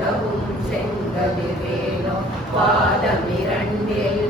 உதவும் செங்குதிரேனோ பாதமிரண்டில்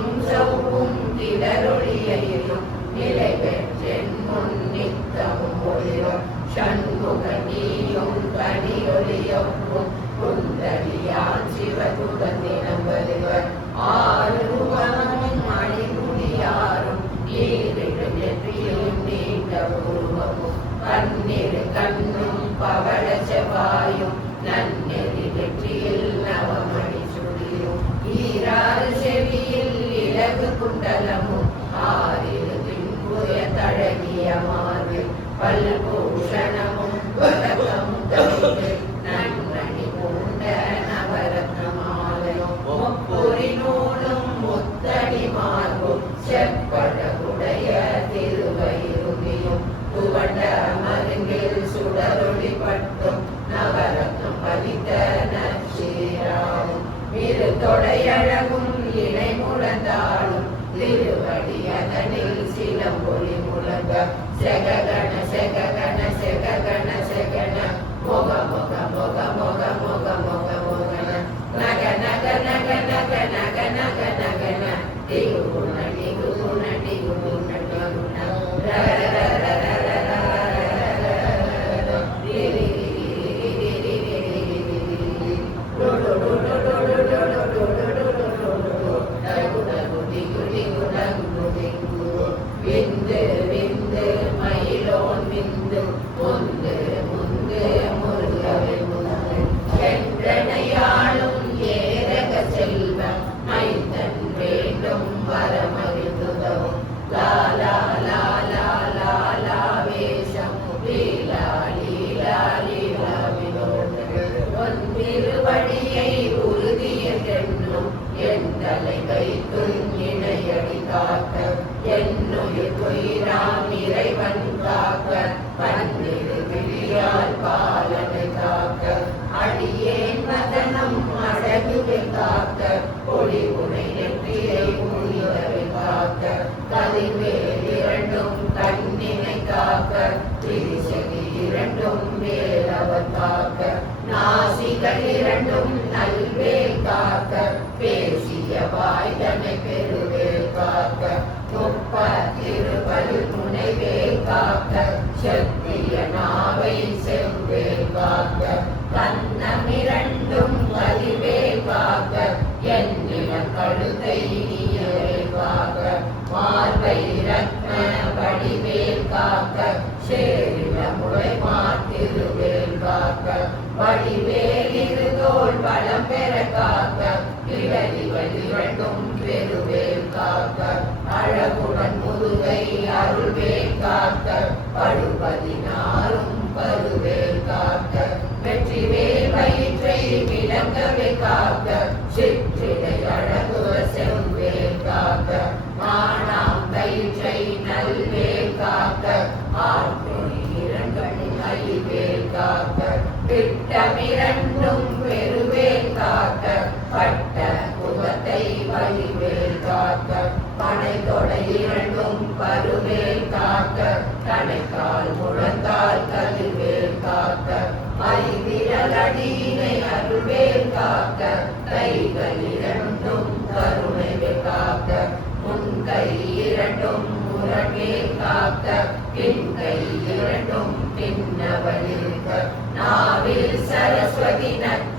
நிலவும் பல்கு காக்க. சேரிட முளை மாத்திருவேல் காக்க வடிவேல் இருதோல் பலம் பெற காக்க இடலிகள் இரண்டும் பெருவேல் காக்க அழகுடன் முதுகை அருள்வேல் காக்க விட்டமிரண்டும் பெறுவேன் காக்க தீவினர்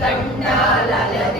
tanda la la la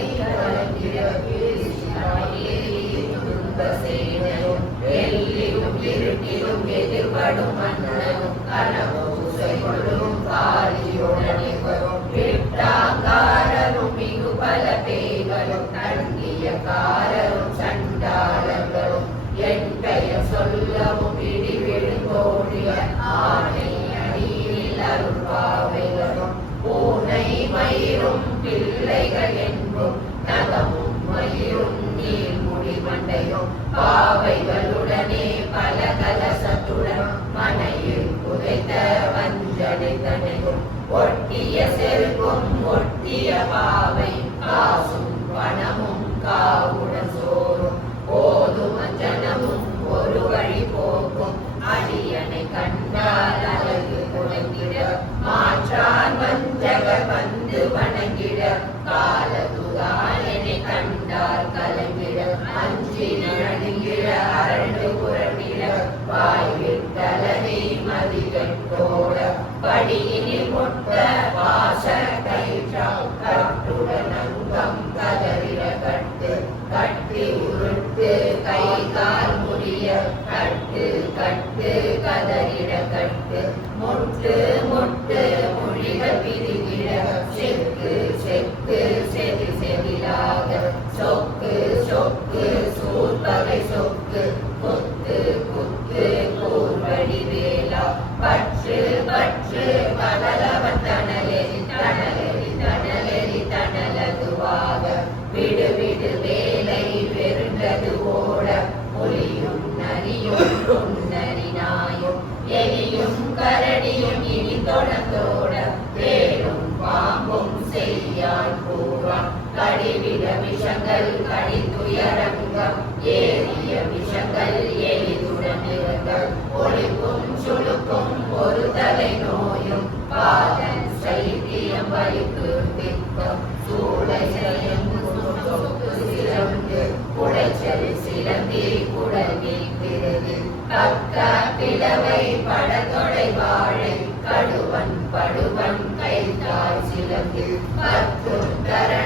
நனவும் மயிரும் நீர் முடிமண்டையும் பாவைகளுடனே பல கலசத்துடன் மனையில் புதைத்த வஞ்சனை தனையும் ஒட்டிய செருக்கும் ஒட்டிய பாவை காசும் பிளவை படத்தொடை வாழை கடுவன் படுவன் கைதாய் சிலம்பில் பத்து தர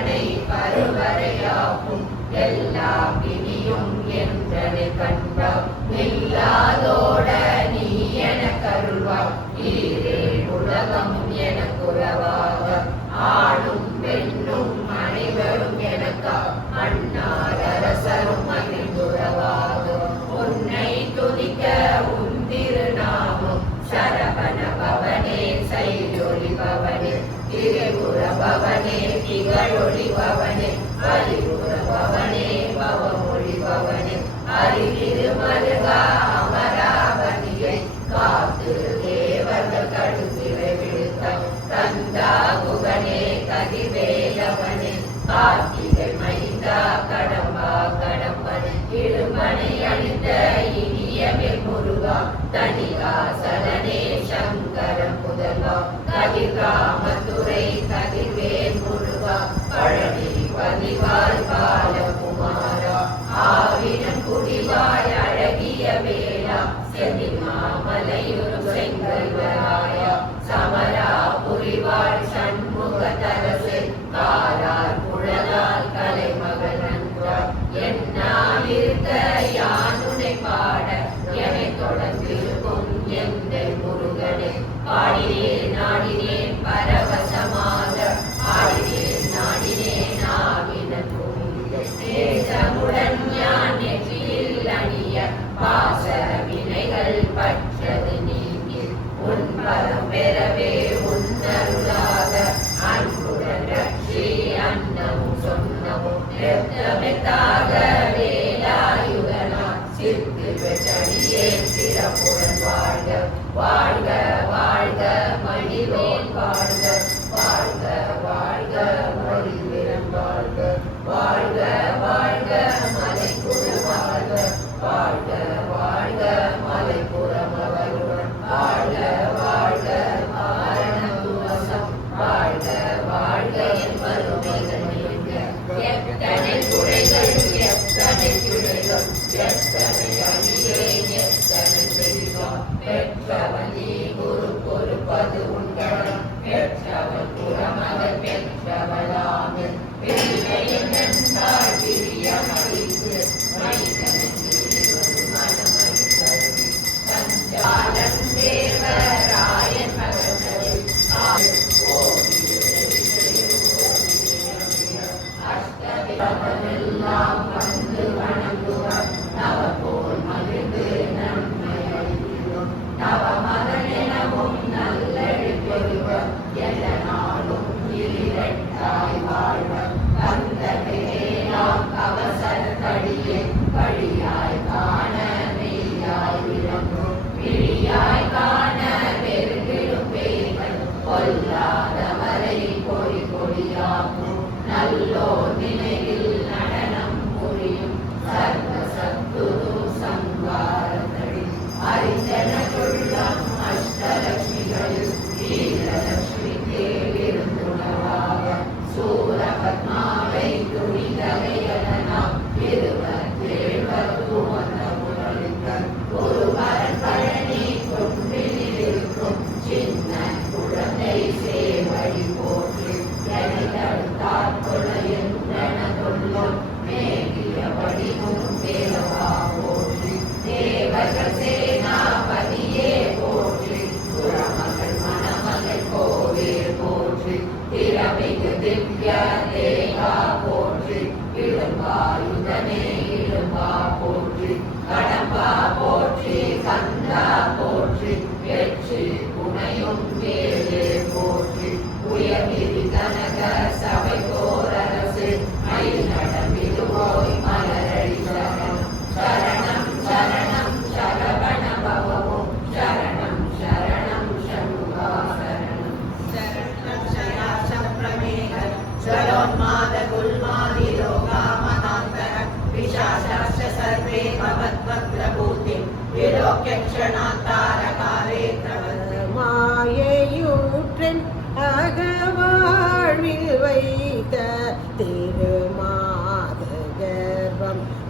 I'm not. பாடினேன்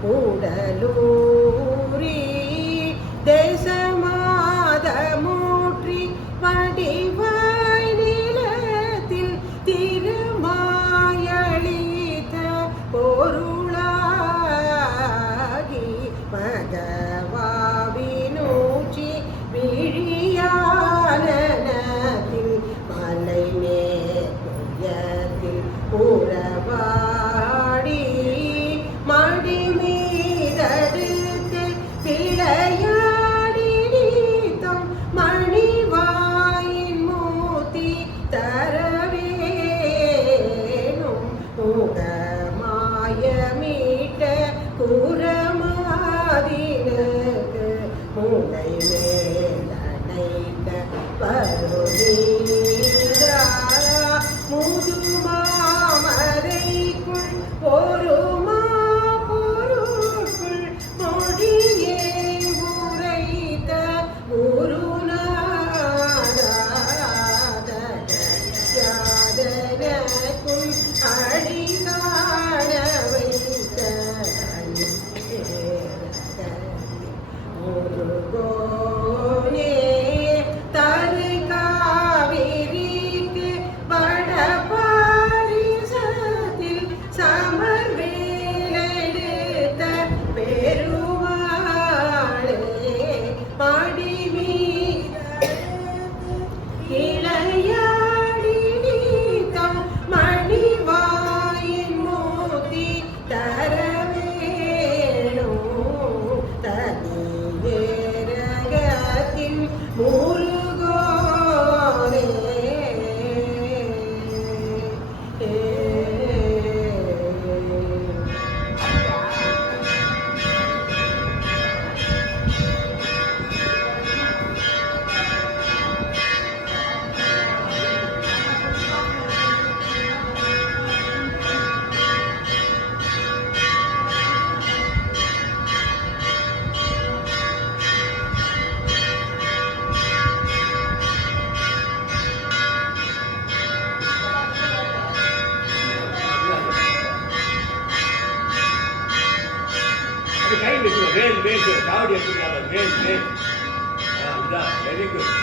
గూడలు வச்சுக்கோ வேல் வேல் சொல்லு. காவடி எடுத்துக்கலாம் வேல் வேல் ஆ, இதான் வெரி குட் கை விடாங்க என்ன